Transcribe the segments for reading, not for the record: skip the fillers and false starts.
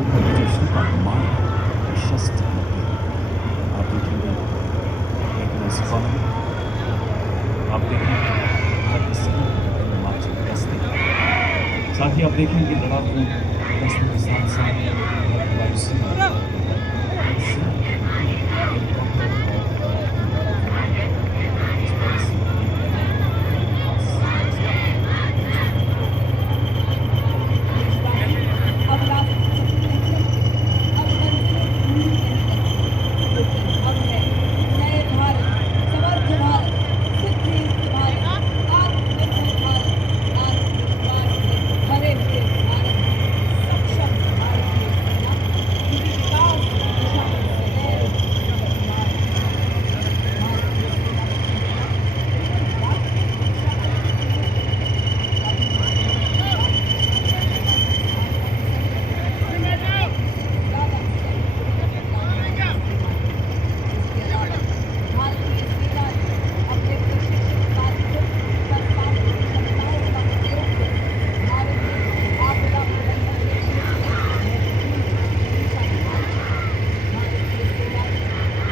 जश्न का मार्ग प्रशस्त करते हैं। आप देखेंगे लेकिन आप देखेंगे हर किसी में मार्चिंग दस्ते, साथ ही आप देखेंगे लड़ाकू दस्ते के साथ साथ वायुसेना, नौसेना, हेलीकॉप्टर और इस तरह से एक खास अब राष्ट्र अब मंजिलें दूर नहीं है, लेकिन अब है नए भारत, समर्थ भारत, सिद्ध युक्त भारत, आत्मनिर्भर भारत, आत्मविश्वास से भरे हुए भारत, सक्षम भारतीय सेना, जिनकी विकास की दिशा में सदैव चमकदार भारतीय सेना की क्षमता, राष्ट्र की रक्षा इसके अलावा भारतीय सेना ने अपने प्रशिक्षित कार्मिकों तथा सामरिक क्षमताओं का उपयोग कर भारत में आपदा प्रबंधन के क्षेत्र में महत्वपूर्ण भूमिका निभाई है। भारतीय सेना ने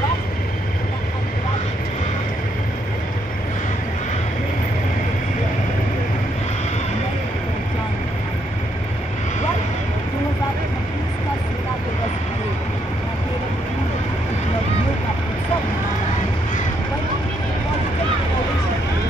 राष्ट्रीय तथा अंतर्राष्ट्रीय नई पहचान बनाई है। वर्ष 2026 का सेना दिवस परेड न केवल वीर उपलब्धियों का उत्सव मना रहा है, बल्कि पॉजिटिव इनोवेशन का ऑपरेशन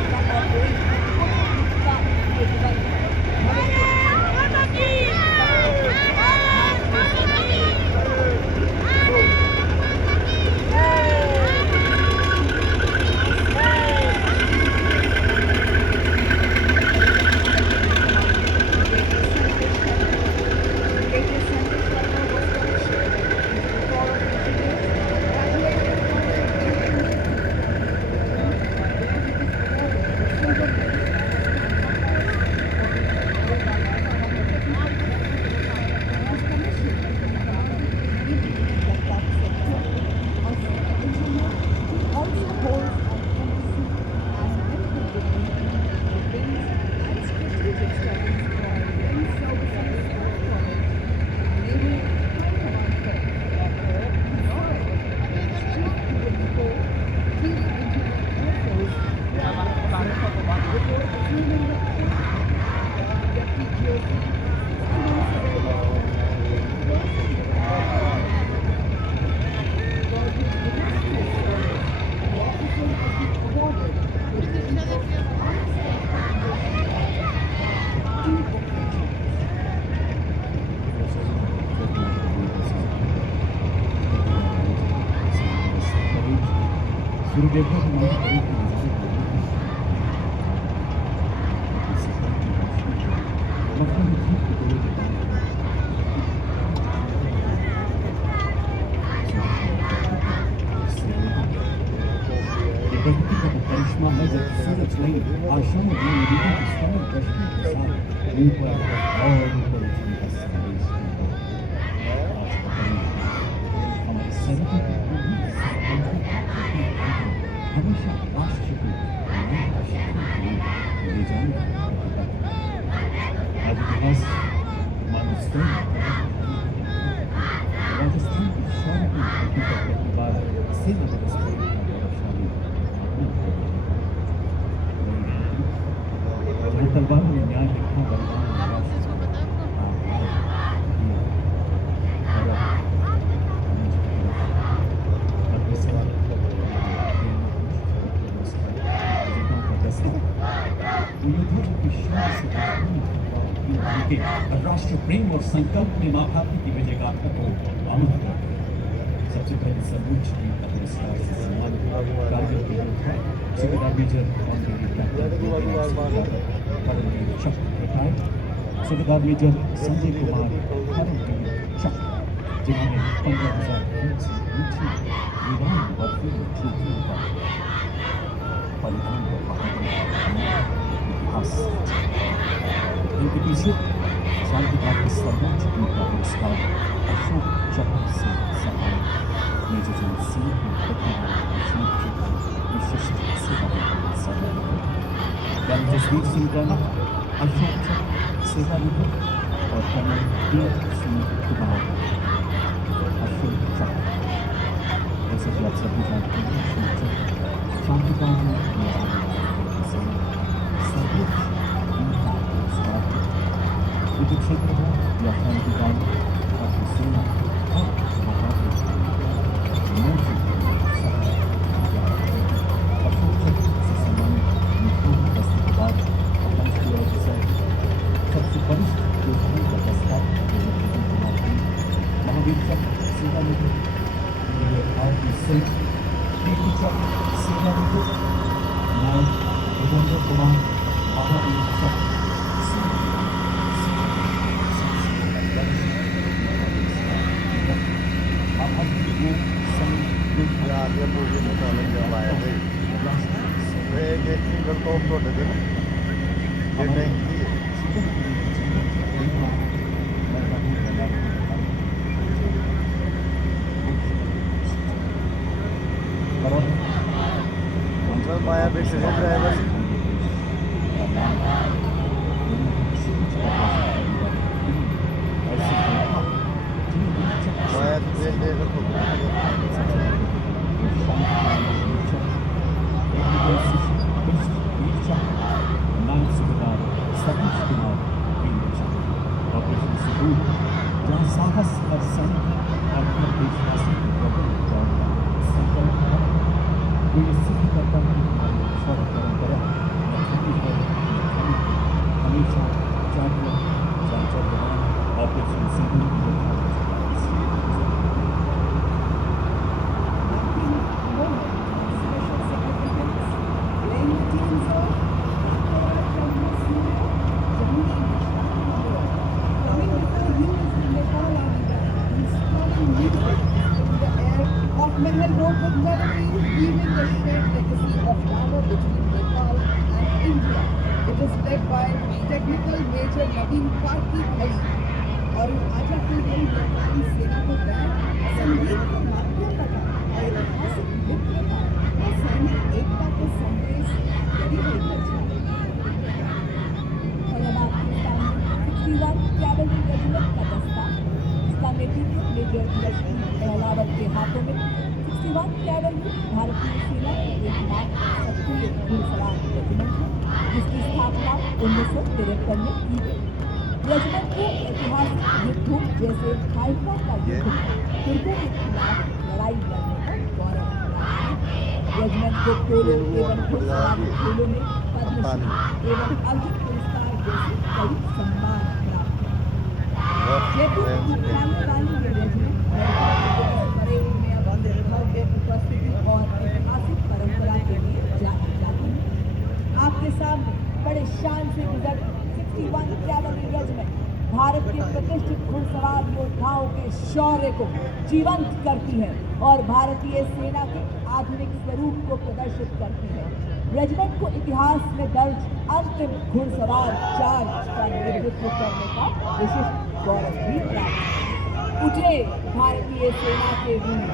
कूटनीतिका केवल भविष्य गुरुदेव को हमारी बड़ी नजर प्रकृति का वो करिश्मा है जब सूरज नई आशाओं में नदियों की समर दर्शन के साथ ऊपर और ऊपर उठने का संदेश हमारे सैनिकों को हमेशा राष्ट्र को नए राष्ट्र ले जाने आज इतिहास हमारे स्वयं राजस्थान की शौर्य की धरती पर पहली बार सेना दिवस पर जहाँ तलवारों में न्याय लिखा बलिदान राष्ट्र प्रेम और संकल्प ने मां भारती की विजय गाथा को अमर कर दिया। सबसे पहले सर्वोच्च वीरता पुरस्कार से सम्मानित कारगिल के योद्धा सूबेदार मेजर परमवीर चक्र रिटायर्ड सूबेदार मेजर संजय कुमार परमवीर चक्र, जिन्होंने 15,000 फीट से ऊंची वीरान बर्फीली चोटियों पर बलिदान को इतिहास इनके पीछे शांतिका के सर्वोच्च वीरता पुरस्कार अशोक चक्र से सम्मानित मेजर जनरल सिंह की विशिष्ट सेवा कर्नल जसवीर सिंह राणा अशोक चक्र सेवानिवृत्त और कर्नल डी सिंह कुमार निरीक्षक सेवा निवृत्त भारतीय सिंह, निरीक्षक सेवा निवृत्त नायक योगेंद्र कुमार, महानिरीक्षक आगे मूवी में कॉलेज जब आए थे वे एक सिंगल टॉप छोटे थे ये टैंक की है माया भी ड्राइवर माया जहाँ साहस और सैनिक अपने देशवासी को प्रबल करना संकल्प है, वो ये सिद्ध करता है कि हमारी स्वर परंपरा हमेशा जागरूक चांचल बनाए ऑपरेशन सिंधु की Mahal Road would never be leaving the shared legacy of power between Nepal and India. It is led by Technical Major Naveen Karki और आजादी में नेपाली सेना को बैठ संगीत के माध्यम बना ऐतिहासिक मित्रता और सैनिक एकता के संदेश बड़ी बड़ी और अब आपके सामने 61 कैवलरी रेजिमेंट का दस्ता, इसका नेतृत्व मेजर लक्ष्मी अहलावत के हाथों में 61 कैवलरी भारतीय सेना के एकमात्र सक्रिय घुड़सवार रेजिमेंट है, जिसकी स्थापना 1953 में की गई। रेजिमेंट को ऐतिहासिक युद्धों जैसे हाइफा का युद्ध तुर्कों के खिलाफ लड़ाई लड़ने का गौरव प्राप्त है। रेजिमेंट को पोलो एवं घुड़सवारी खेलों में पद्मश्री एवं अर्जुन पुरस्कार जैसे कई सम्मान प्राप्त है। जयपुर मुख्यालय वाली ये रेजिमेंट परेड में भव्य उपस्थिति और ऐतिहासिक परंपरा के लिए जानी जाती है। आपके सामने बड़े शान से गुजर 61 कैवलरी रेजिमेंट भारत के प्रतिष्ठित घुड़सवार योद्धाओं के शौर्य को जीवंत करती है और भारतीय सेना के आधुनिक स्वरूप को प्रदर्शित करती है। रेजिमेंट को इतिहास में दर्ज अंतिम घुड़सवार चार्ज का नेतृत्व करने का विशिष्ट गौरव भी प्राप्त है। उठे भारतीय सेना के वीर,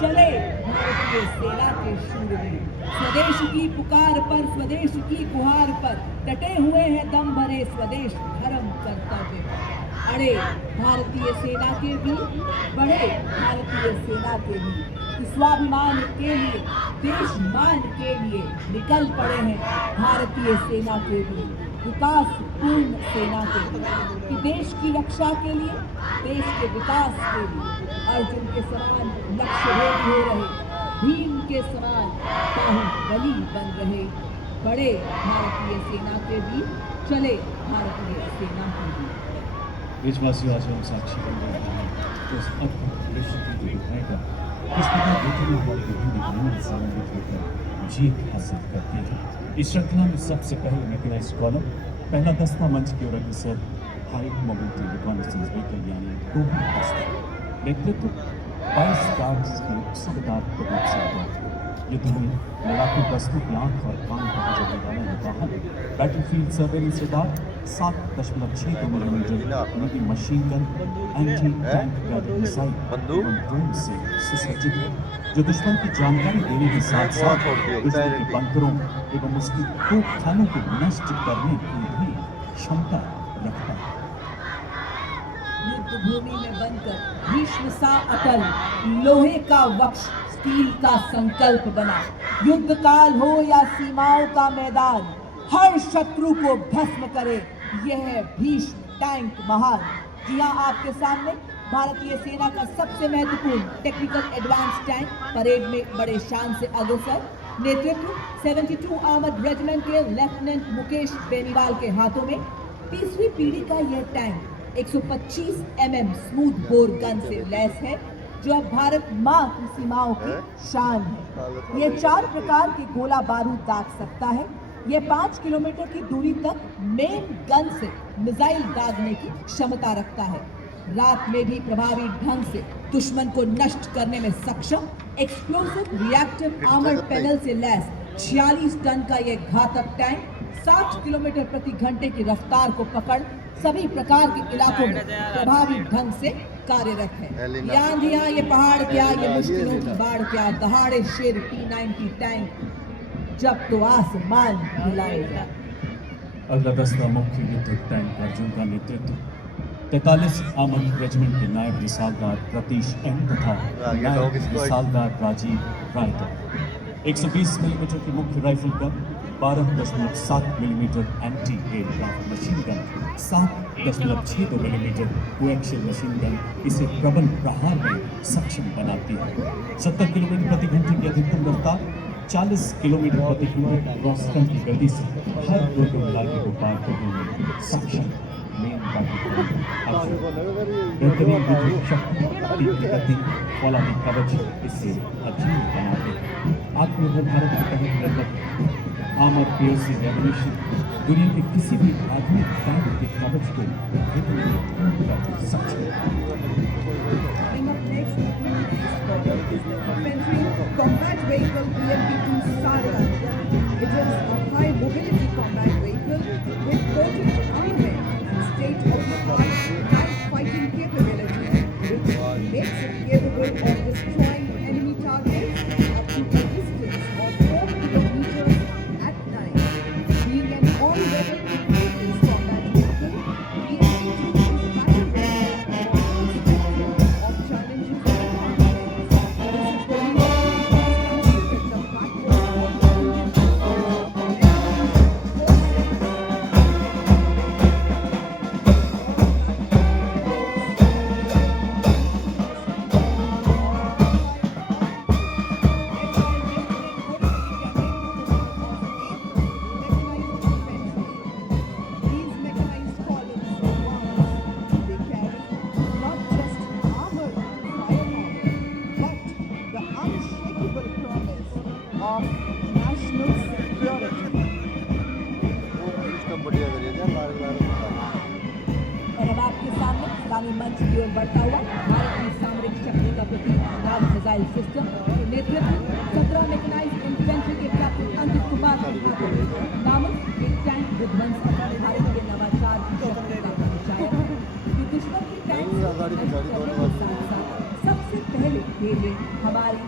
चले भारतीय सेना के शूरवीर, स्वदेश की पुकार पर स्वदेश की गुहार पर डटे हुए हैं दम भरे स्वदेश धर्म कर्तव्य पर। अड़े भारतीय सेना के वीर, बड़े भारतीय सेना के वीर, कि स्वाभिमान के लिए देश मान के लिए निकल पड़े हैं भारतीय सेना के वीर, विकास पूर्ण सेना के लिए, कि देश की रक्षा के लिए, देश के विकास के लिए अर्जुन के समान लक्ष्य भेद हो रहे, भीम के समान बाहुबली बन रहे। बड़े भारतीय सेना के वीर, चले भारतीय सेना के वीर। देशवासियों, आज हम साक्षी बन रहे हैं तो उस अद्भुत दृश्य की दिखाई का किस प्रकार देखने वाली विभिन्न विभिन्न सामूहिक होकर जीत हासिल करती है। इस श्रृंखला में सबसे पहले मैकेनाइज्ड कॉलम पहला दस्ता मंच की ओर अग्रसर हाई मोबिलिटी रिकॉनेसेंस व्हीकल यानी टोबी दस्ता, नेतृत्व 22 गार्ड्स के सूबेदार प्रदीप सिंह। युद्ध में लड़ाकू दस्तों की आंख और कान पर गुजरने वाला ये वाहन बैटलफील्ड सर्वेलेंस रडार 7.62 मिलीमीटर उनकी machine gun, anti tank guided missile एवं ड्रोन से सुसज्जित है, जो दुश्मन की जानकारी देने के साथ साथ दुश्मन के बंकरों एवं उसकी तोपखानों को नष्ट करने की भी क्षमता रखता है। युद्ध भूमि में बनकर भीष्म सा अटल, लोहे का वक्ष स्टील का संकल्प बना। युद्ध काल हो या सीमाओं का मैदान, हर शत्रु को भस्म करे, यह है भीष्म टैंक महान। जी हाँ, आपके सामने भारतीय सेना का सबसे महत्वपूर्ण टेक्निकल एडवांस टैंक परेड में बड़े शान से अग्रसर, नेतृत्व 72 आर्मर्ड रेजिमेंट के लेफ्टिनेंट मुकेश बेनीवाल के हाथों में। तीसरी पीढ़ी का यह tank 125 mm smooth bore gun से लैस है, जो अब भारत मां की सीमाओं की शान है। ये 4 प्रकार के गोला बारूद दाग सकता है। ये 5 किलोमीटर की दूरी तक मेन गन से मिसाइल दागने की क्षमता रखता है। रात में भी प्रभावी ढंग से दुश्मन को नष्ट करने में सक्षम एक्सप्लोसिव रिएक्टिव आर्मर पैनल से लैस 46 टन का ये घातक टैंक 60 किलोमीटर प्रति घंटे की रफ्तार को पकड़ सभी प्रकार के इलाकों में प्रभावी ढंग से कार्यरत है। ये आंधियां, ये पहाड़ क्या, ये मुश्किलों की बाढ़ क्या, दहाड़े शेर T-90 टैंक जब तो आसमान हिलाएगा। अगला दस्ता मुख्य युद्ध टैंक अर्जुन का नेतृत्व 43 आर्मर्ड रेजिमेंट के नायब मिसालदार प्रतीश एम तथा नायब मिसालदार राजीव रायकर। 120 मिलीमीटर की मुख्य rifle gun, 12.7 millimetre anti aircraft machine gun, 7.62 millimetre coaxial machine gun इसे प्रबल प्रहार में सक्षम बनाती है। 70 किलोमीटर प्रति घंटे की अधिकतम रफ्तार, 40 किलोमीटर प्रति घंटे क्रॉस कंट्री गति से हर दुर्गम इलाके को पार करने में सक्षम बेहतरीन विद्युत शक्ति, तीव्र गति, फौलादी कवच इससे अजीब बनाते हैं। आत्मनिर्भर भारत के तहत निर्मित आर्मर piercing ammunition दुनिया के किसी भी आधुनिक टैंक के कवच को भेदने में कर सक्षम Combat vehicle BMP-2 Saria. It is a high mobility combat vehicle with potent armament and state-of-the-art night fighting capability, which makes it capable of destroying enemy targets up to a distance of 4 kilometers at night. Being an all-weather amphibious combat vehicle, BMP-2 is battle-ready of challenges and मंच की ओर बढ़ता हुआ भारत की सामरिक शक्ति का प्रतीक नाग missile system नेतृत्व 17 mechanised infantry के कैप्टन अंकित कुमार के हाथों नामक एक टैंक विध्वंस भारत के नवाचार की शक्ति का परिचायक है कि दुश्मन की टैंक सबसे पहले ये हमारी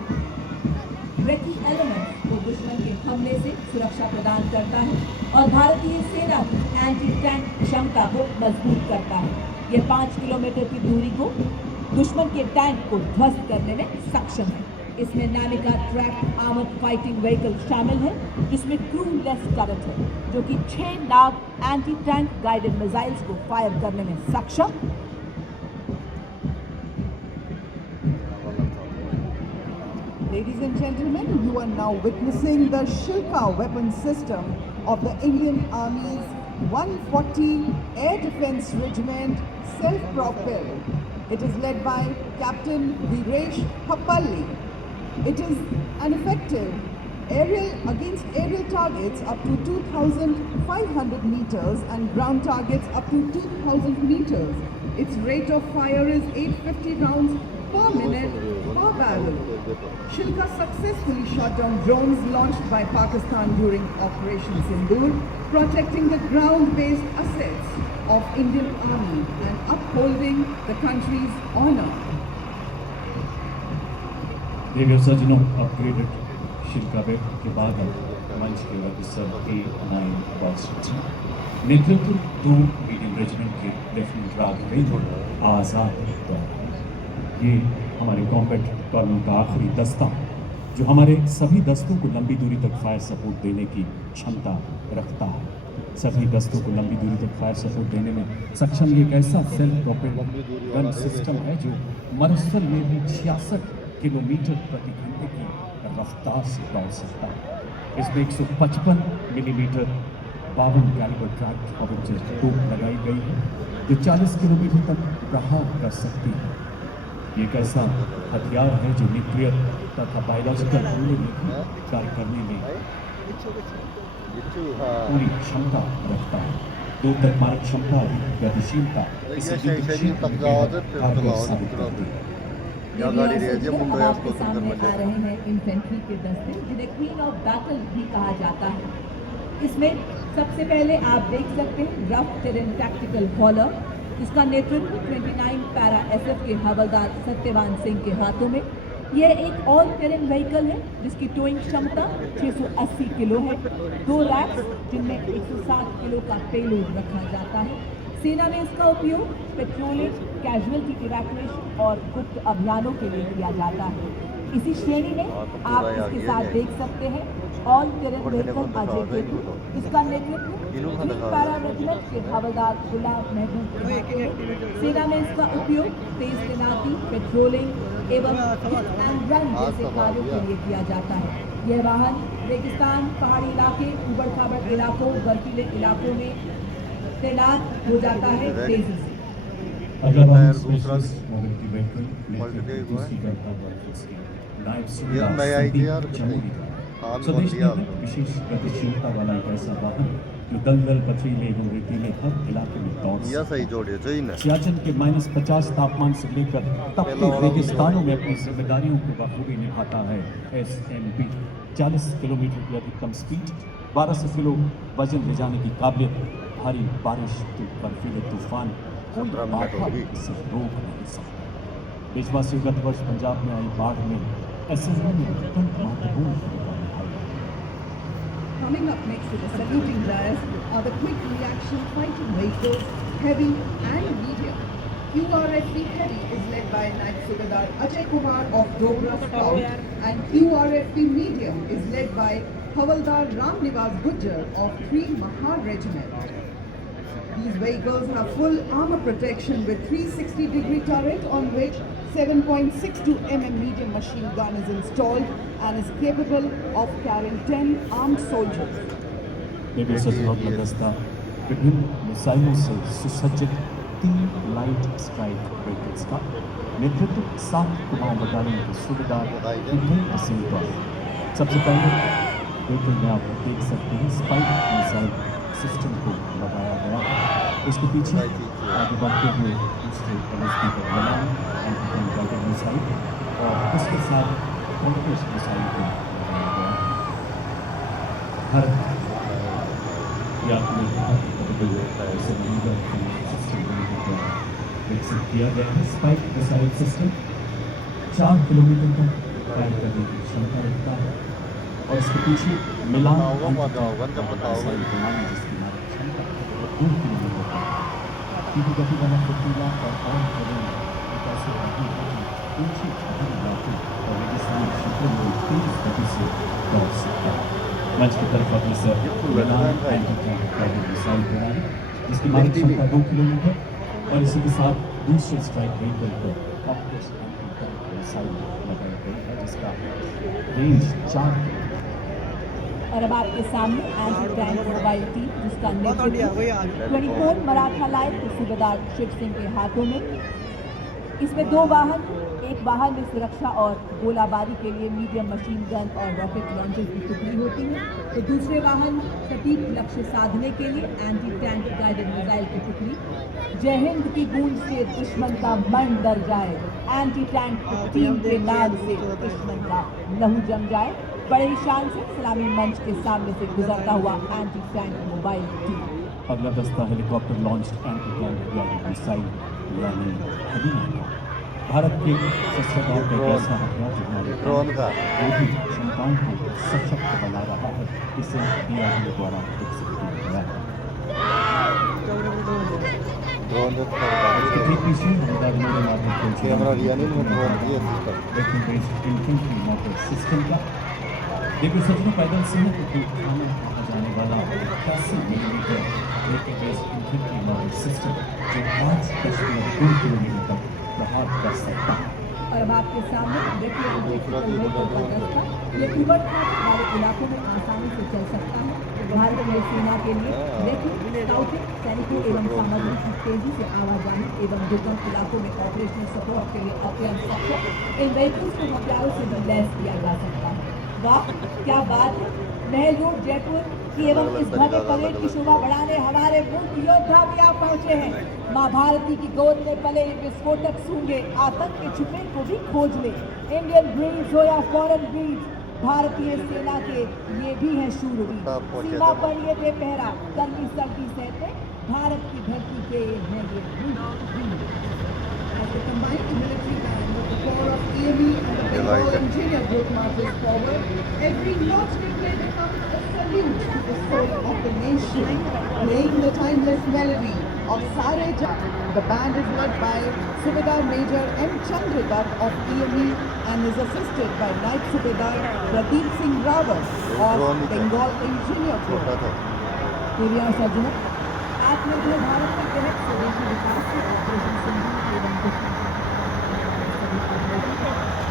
रेकी एलिमेंट को दुश्मन के हमले से सुरक्षा प्रदान करता है और भारतीय सेना की एंटी टैंक क्षमता को मजबूत करता है। ये 5 किलोमीटर की दूरी को दुश्मन के टैंक को ध्वस्त करने में सक्षम है। इसमें नामिका ट्रैक आर्मर्ड फाइटिंग व्हीकल शामिल है, जिसमें क्रू लेस टर्रेट है, जो कि 6 नाग एंटी टैंक गाइडेड मिसाइल्स को फायर करने में सक्षम। Ladies and gentlemen, you are now witnessing the Shilka weapon system of the Indian Army's 140 Air Defence Regiment, self-propelled. It is led by Captain Viresh Pappalli. It is an effective against aerial targets up to 2,500 meters and ground targets up to 2,000 meters. Its rate of fire is 850 rounds per minute per barrel. Shilka successfully shot down drones launched by Pakistan during Operation Sindoor, protecting the ground-based assets of Indian Army and upholding the country's honor. देवियों सजनों, upgraded शिल्का web के बाद अब मंच के officer A9 नेतृत्व 2 medium regiment के lieutenant Raghavendra आजाद। ये हमारे कॉम्बैट कर्नल का आखिरी दस्ता जो हमारे सभी दस्तों को लंबी दूरी तक फायर सपोर्ट देने की क्षमता रखता है। सभी दस्तों को लंबी दूरी तक फायर सपोर्ट देने में सक्षम ये एक ऐसा सेल्फ प्रोपेल्ड गन सिस्टम है जो मरसल में भी 66 किलोमीटर प्रति घंटे की रफ्तार से दौड़ सकता है। इसमें 155 मिलीमीटर 52 कैलिबर ट्रैक ऑर्बिटर तोप लगाई गई है जो 40 किलोमीटर तक प्रहार कर सकती है। ये एक ऐसा हथियार है जो न्यूक्लियर तथा बायोलॉजिकल हमले में भी कार्य करने में पूरी क्षमता रखता है। दूर तक मारक क्षमता और गतिशीलता इसे शरीर तक जाओ तो फिर कारगर चलाओ साबित तुरंत। करती है। क्या गाड़ी रही है जी अब मुंबई आपके आपको सुंदर सामने मजा आ रहे हैं इन्फेंट्री के दस्ते जिन्हें क्वीन ऑफ बैटल भी कहा जाता है। इसमें सबसे पहले आप देख सकते हैं रफ टेरेन टैक्टिकल हॉलर जिसका नेतृत्व 29 पैरा एसएफ के हवलदार सत्यवान सिंह के हाथों में। यह एक ऑल टेरेन व्हीकल है जिसकी टोइंग क्षमता 680 किलो है। 2 रैक्स जिनमें 160 किलो का पेलोड रखा जाता है। सेना में इसका उपयोग पेट्रोलिंग, कैजुअलिटी इवैक्यूएशन और गुप्त अभियानों के लिए किया जाता है। इसी श्रेणी में आप इसके साथ देख सकते हैं all terrain vehicle Ajay Ketu. इसका नेतृत्व पैरा रेजिमेंट के हवलदार गुलाब महबूब के हाथों में। सेना में इसका उपयोग तेज तैनाती, पेट्रोलिंग एवं हिट एंड रन जैसे कार्यों के लिए किया जाता है। यह वाहन रेगिस्तान, पहाड़ी इलाके, उबड़ खाबड़ इलाकों, बर्फीले इलाकों में तैनात हो जाता है तेजी से। अगला वाहन टायर दूसरा स्पेशलिस्ट मोबिलिटी व्हीकल मल्टी हुआ है। दूसरी तरफ पर नायब ये सुबेदार नया आई थी यार, संदीप जमूरी का हाल स्वदेश दिया में विशेष गतिशीलता वाला एक ऐसा वाहन जो दलदल, पथरीले एवं रेतीले हर इलाके में दौड़ या सकता सही जोड़िए चाहिए ना है। सियाचिन के -50 तापमान से लेकर तपते रेगिस्तानों में अपनी जिम्मेदारियों को बखूबी निभाता है। SMB 40 किलोमीटर की अधिकतम स्पीड, 1200 किलो वजन ले जाने की काबिलियत, भारी बारिश के बर्फीले तूफान, कोई 17 मिनट बाधा होगी। इसे रोक नहीं सकता। देशवासियों गत वर्ष पंजाब में आई बाढ़ में SMB ने अत्यंत महत्वपूर्ण भूमिका निभाई। Coming up next to the saluting dais are the quick reaction fighting vehicles, heavy and medium. QRFV Heavy is led by Naik Subedar Ajay Kumar of Dogra Scout and QRFV Medium is led by Havaldar Ram Nivas Gujjar of 3 Mahar Regiment. These vehicles have full armor protection with 360-degree turret on which 7.62 mm medium machine gun is installed and is capable of carrying 10 armed soldiers. Baby सजनों का दस्ता विभिन्न मिसाइलों से सुसज्जित 3 light strike vehicles का नेतृत्व 7 Kumaon battalion के सूबेदार उपेंद्र सिंह द्वारा। सबसे पहले व्हीकल में आप देख सकते हैं स्पाइक मिसाइल सिस्टम को लगाया गया है। उसके पीछे आगे बढ़ते हुए दूसरे LSB पर मिलान एंटी टैंक गाइडेड मिसाइल और उसके साथ कॉन्क्वेस्ट मिसाइल को लगाया गया है। हर यात्री विकसित किया गया है। स्पाइक मिसाइल सिस्टम 4 किलोमीटर तक फायर करने की क्षमता रखता है और इसके पीछे मिलान मिसाइल प्रणाली जिसकी मारक क्षमता 2 किलोमीटर तक की गति वाला फुर्तीला और करें एक ऐसे वाहन है जो ऊंचे पहाड़ी इलाकों और रेगिस्तानी क्षेत्रों में तेज गति से दौड़ सकता है। मंच की तरफ अपने से मिलान एंटी टैंक गाइडेड मिसाइल प्रणाली जिसकी मारक क्षमता 2 किलोमीटर और इसी के साथ दूसरे स्ट्राइक व्हीकल पर कॉम्प्लेक्स एंटी टैंक मिसाइल लगाई गई है जिसका रेंज 4 किलोमीटर। और अब आपके सामने एंटी टैंक मोबाइल टीम जिसका नेतृत्व 24 मराठा लाइन के सूबेदार शिव सिंह के हाथों में। इसमें 2 वाहन, एक वाहन में सुरक्षा और गोलाबारी के लिए मीडियम मशीन गन और रॉकेट लॉन्चर की टुकड़ी होती है, तो दूसरे वाहन सटीक लक्ष्य साधने के लिए एंटी टैंक गाइडेड मिसाइल की टुकड़ी। जय हिंद की गूंज से दुश्मन का मन डर जाए, एंटी टैंक टीम के नाम से दुश्मन का लहू जम जाए। बड़े ही शान से सलामी मंच के सामने से गुजरता हुआ एंटी टैंक मोबाइल टीम। अगला दस्ता helicopter launch anti tank guided missile यानी हदीना। भारत के सशस्त्र बल का एक ऐसा हथियार जो हमारे ड्रोन का योगी क्षमताओं को सशक्त बना रहा है, इसे DRDO द्वारा विकसित किया गया है। ड्रोन जो इसके ठीक पीछे हवलदार मोरे मार्केट कैमरा लिया नहीं मैं ड्रोन दिए system weapon based infantry motor system का। देखिए सचमुच पैदल सेना को थाने कहा जाने वाला 88 millimetre weapon based infantry motor system जो 5.2 किलोमीटर तक प्रहार कर सकता है। और अब आपके सामने देखिए ये उबड़ खाबड़ वाले इलाकों में आसानी से चल सकता है। भारतीय सेना के लिए रेक्रूट स्काउटिंग सैनिकों एवं सामग्री की तेजी से आवाजाही एवं दुर्गम इलाकों में ऑपरेशनल सपोर्ट के लिए अत्यंत सक्षम इन व्हीकल्स को हथियारों से भी लैस किया जा सकता है। वाह क्या बात है। महल रोड जयपुर की एवं इस भव्य परेड की शोभा बढ़ाने हमारे मुख्य योद्धा भी आप पहुंचे हैं। मां भारती की गोद में पले विस्फोटक सूंघे आतंक के छिपे को भी खोज ले। इंडियन ब्रीड्स हो या फॉरेन ब्रीड्स, भारतीय सेना के ये भी हैं शूरवीर। सीमा पर ये बेपहरा गर्मी सर्दी सहते भारत की धरती के हैं ये वीर। As the combined military band of the Corps of EME and the Bengal Engineer Group marches forward, every notch they play becomes a salute to the soul of the nation, playing the timeless melody of Sare Jaan. The band is led by Subedar Major M. Chandradat of EME and is assisted by Night Subedar Pradeep Singh Rawat of Bengal Engineer Group. देविया सज्जनों, आत्मनिर्भर भारत के तहत स्वदेशी विकास से operation Sindhu एवं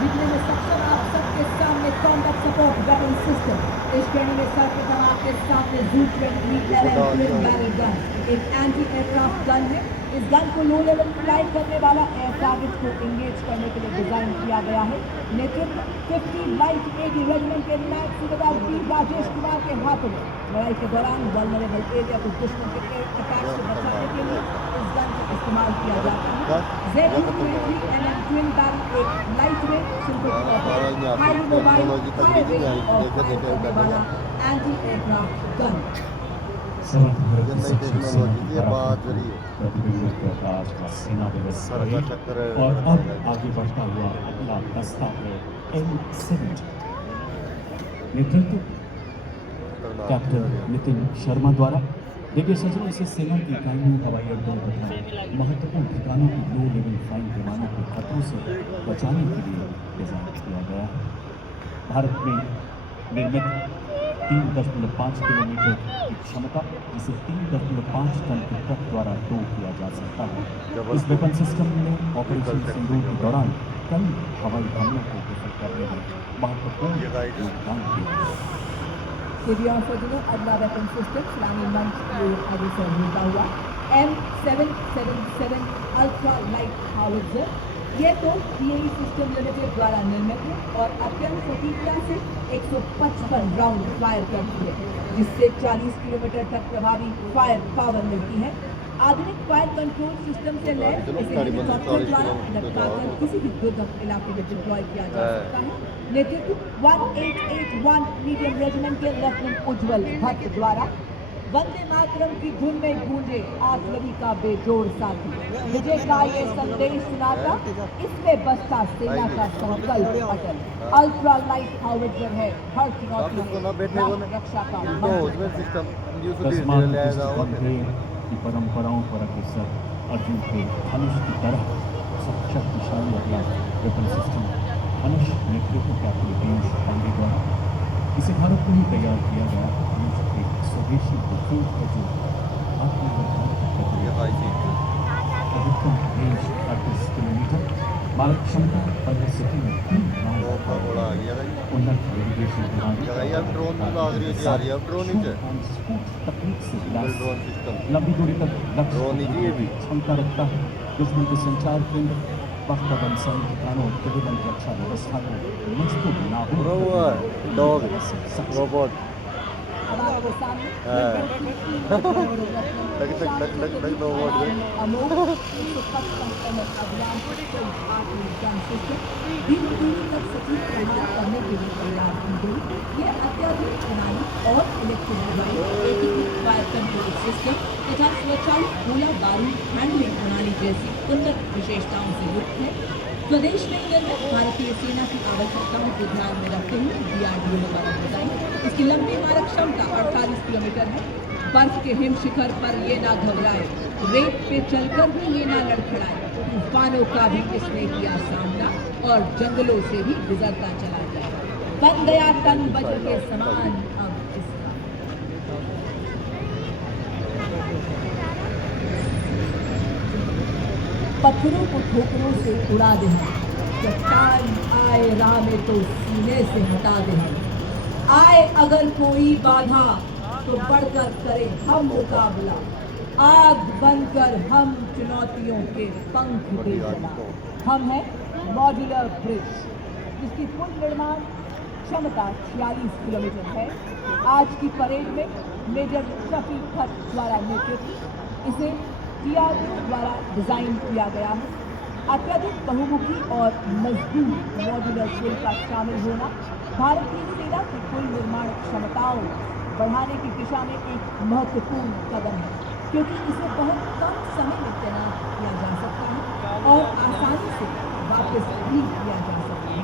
जितने में सक्षम आप सबके सामने कॉम्बैट सपोर्ट वेपन सिस्टम इस श्रेणी में सर्वप्रथम आपके सामने ZU-23 ट्विन बैरल गन एक एंटी एयरक्राफ्ट गन है। इस गन को लो लेवल फ्लाइट करने वाला एयर टारगेट को एंगेज करने के लिए डिजाइन किया गया है। नेतृत्व 50 लाइट एडी रेजिमेंट के नायक सूबेदार वीर राजेश कुमार के हाथों में। लड़ाई के दौरान वल्नरेबल एरिया को दुश्मन के एयर अटैक से बचाने के लिए इस गन का इस्तेमाल किया जाता है। ZU-23 ट्विन बैरल एक light weight synthetic highly mobile fire range और फायर करने वाला एंटी एयरक्राफ्ट गन। समर्थ भारत की नई सबसे टेक्नोलॉजी की बात हो रही है। प्रतिबंधित का राज का सेना दिवस सर का चक्कर है। और अब आगे बढ़ता हुआ अगला दस्ता है M70 नेतृत्व कैप्टन नितिन शर्मा द्वारा। देखिए सज्जनों, इसे सेना की इकाइयों, हवाई अड्डों तथा महत्वपूर्ण ठिकानों की लो लेवल फाइन विमानों के खतरों से बचाने के लिए डिजाइन किया गया है। भारत में निर्मित 3.5 किलोमीटर की क्षमता, जिसे 3.5 टन के ट्रक द्वारा टो किया जा सकता है। इस वेपन सिस्टम ने ऑपरेशन सिंदूर के दौरान कई हवाई हमलों को विफल करने में महत्वपूर्ण योगदान दिया। देविया सज्जनों, अगला वेपन सिस्टम सलामी मंच के आगे से मिलता हुआ M777 अल्ट्रा लाइट हाउवित्जर। ये तो BAE सिस्टम लिमिटेड द्वारा निर्मित है और अत्यंत सटीकता से 155 राउंड फायर करती है, जिससे 40 किलोमीटर तक प्रभावी फायर पावर मिलती है। आधुनिक फायर कंट्रोल सिस्टम से लैस इसे हेलीकॉप्टर द्वारा लटकाकर किसी भी दुर्गम इलाके में डिप्लॉय किया जा सकता है। नेतृत्व 1881 मीडियम रेजिमेंट के लेफ्टिनेंट उज्जवल भट्ट द्वारा। वंदे मातरम की धुन में गूंजे आर्टिलरी का बेजोड़ साथी, विजय का ये संदेश सुनाता, इसमें बसता सेना का संकल्प अटल। अल्ट्रा लाइट हाउवित्जर है हर चुनौती में रक्षा का मंत्र। की परंपराओं पर अग्रसर अर्जुन के धनुष की तरह शक्तिशाली अगला वेपन सिस्टम धनुष नेतृत्व कैप्टन दिनेश पांडे द्वारा। इसे भारत में ही तैयार किया गया धनुष एक स्वदेशी विक्रम है जो अधिकतम रेंज 38 किलोमीटर, मारक क्षमता 15 सेकंड में 3 उन्नत नेविगेशन तकनीक से लंबी दूरी तक लक्ष्य क्षमता रखता है। दुश्मन के संचार केंद्र वक्तव्य सैन्य ठिकानों और केवल रक्षा व्यवस्था को मजबूत रोबोट हमारे सामने अमोघ 155 अभियान धीमी दूरी तक सटीक प्रहार करने के लिए तैयार की गई। ये अत्याधुनिक प्रणाली और इलेक्ट्रिक डिवाइस, एकीकृत फायर कंट्रोल सिस्टम तथा स्वचालित गोला बारूद हैंडलिंग प्रणाली जैसी उन्नत विशेषताओं से युक्त है। स्वदेश में निर्मित भारतीय सेना की आवश्यकताओं को ध्यान में रखते हुए DRDO द्वारा डिजाइन। इसकी लंबी मारक क्षमता 48 किलोमीटर है। बर्फ के हिम शिखर पर ये ना घबराए, रेत पे चलकर भी ये ना लड़खड़ाए, तूफानों का भी इसने किया सामना और जंगलों से भी गुजरता चला गया। बन गया तन वज्र के समान अब इसका। पत्थरों को ठोकरों से उड़ा दे, चट्टान आए राह में तो सीने से हटा दे। आए अगर कोई बाधा तो बढ़कर करें हम मुकाबला, आग बनकर हम चुनौतियों के पंख दे चला। हम हैं मॉड्यूलर ब्रिज, जिसकी कुल निर्माण क्षमता 46 किलोमीटर है। आज की परेड में मेजर शफीक भट्ट द्वारा नेतृत्व इसे DRDO द्वारा डिजाइन किया गया है। अत्यधिक बहुमुखी और मजबूत मॉड्यूलर पुल का शामिल होना भारतीय सेना की कुल निर्माण क्षमताओं बढ़ाने की दिशा में एक महत्वपूर्ण कदम है, क्योंकि इसे बहुत कम समय में तैनात किया जा सकता है और आसानी से वापस भी किया जा सकता है।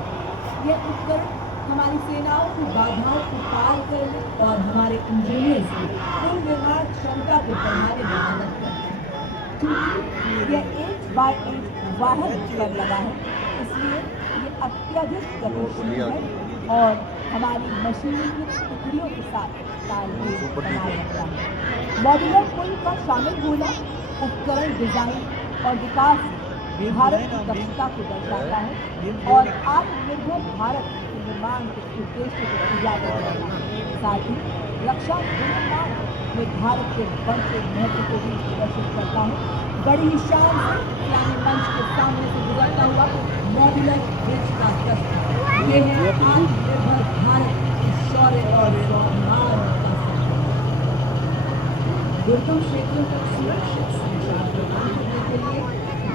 यह उपकरण हमारी सेनाओं की बाधाओं को पार करने और हमारे इंजीनियर्स की कुल निर्माण क्षमता को बढ़ाने में मदद करता है। क्योंकि यह 8x8 वाहन पर लगा है, इसलिए ये अत्यधिक गतिशील है और हमारी मशीनीकृत टुकड़ियों के साथ तालमेल बनाए रखता है। मॉड्यूलर पुल का शामिल होना उपकरण डिजाइन और विकास में भारत की दक्षता को दर्शाता है और आत्मनिर्भर भारत के निर्माण के उद्देश्य को उजागर करता है। साथ ही रक्षा विनिर्माण में भारत के बढ़ते महत्व को भी प्रदर्शित करता है। बड़ी ही शान से सलामी मंच के सामने से गुजरता हुआ मॉड्यूलर ब्रिज का दस्तक, ये है आत्मनिर्भर भारत की शौर्य और स्वाभिमान का संकल्प। दुर्गम क्षेत्रों तक सुरक्षित संचार प्रदान करने के लिए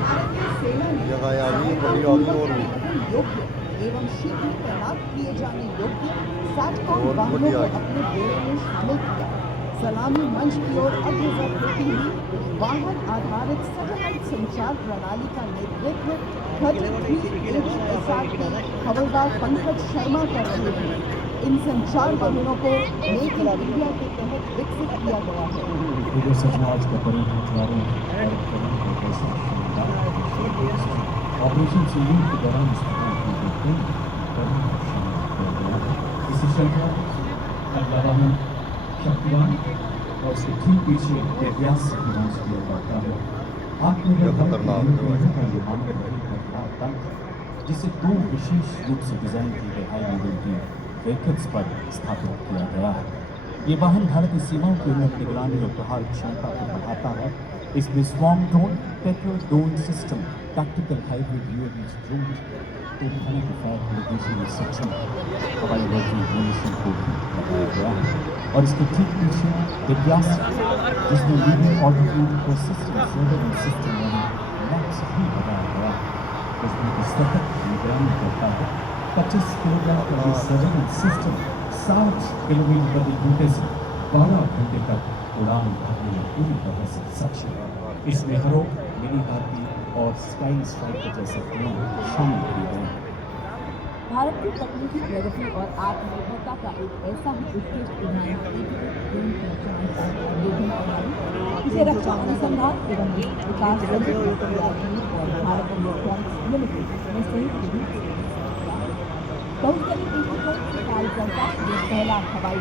भारतीय सेना ने जगह आ रही है, बड़ी आ रही है और भी। योग्य एवं शीघ्र तैनात किए जाने योग्य सैटकॉम बहुत वाहनों बढ़िया को है। अपने बेड़े में शामिल किया। सलामी मंच की ओर अग्रसर होती हुई वाहन आधारित सैटेलाइट संचार प्रणाली का नेतृत्व 33 HSRT हवलदार पंकज शर्मा कर रहे हैं। इन संचार वाहनों को मेक इन इंडिया के तहत विकसित किया गया है। पूरे समाज का बड़े हथियारों और कदम को कैसा शानदार ऑपरेशन सिंदूर के दौरान इस्तेमाल की गई कई कदम को शामिल किया गया है। इसी श्रृंखला अगला वाहन शक्तिवान और उसके ठीक पीछे दिव्यास्त्र की लॉन्च किया जाता है। आत्मनिर्भर खतरनाक भारत है। का ये मानव रहित तंत्र, जिसे 2 विशेष रूप से डिजाइन किए गए हाई लेवल की व्हीकल्स पर स्थापित किया गया है। ये वाहन भारतीय सीमाओं की उन्नत निगरानी और प्रहार क्षमता को बढ़ाता है। इसमें swarm drone, patrol drone system, tactical hybrid UAVs drone, तोपखाने के फायर लोकेशन में सक्षम हवाई मिशन को भी लगाया गया है। और इसके ठीक पीछे दिव्यास्त्र, जिसमें leading altitude persistent surveillance system max भी लगाया गया है। उसमें की सतत निगरानी करता है। 25 किलोग्राम का ये सर्वेलेंस सिस्टम 60 किलोमीटर प्रति घंटे से 12 घंटे तक उड़ान भरने में पूरी तरह से सक्षम है। इसमें हरो, मिनी हाथी और स्काई स्ट्राइकर जैसे ड्रोन शामिल किए गए हैं। भारत की तकनीकी प्रगति और आत्मनिर्भरता का एक ऐसा ही उत्कृष्ट उदाहरण ड्रोन पहचान प्रणाली, इसे रक्षा अनुसंधान एवं विकास संगठन और भारत इलेक्ट्रॉनिक्स लिमिटेड ने संयुक्त रूप से विकसित किया है। बहुस्तरीय दृष्टिकोण से कार्य करता ये पहला हवाई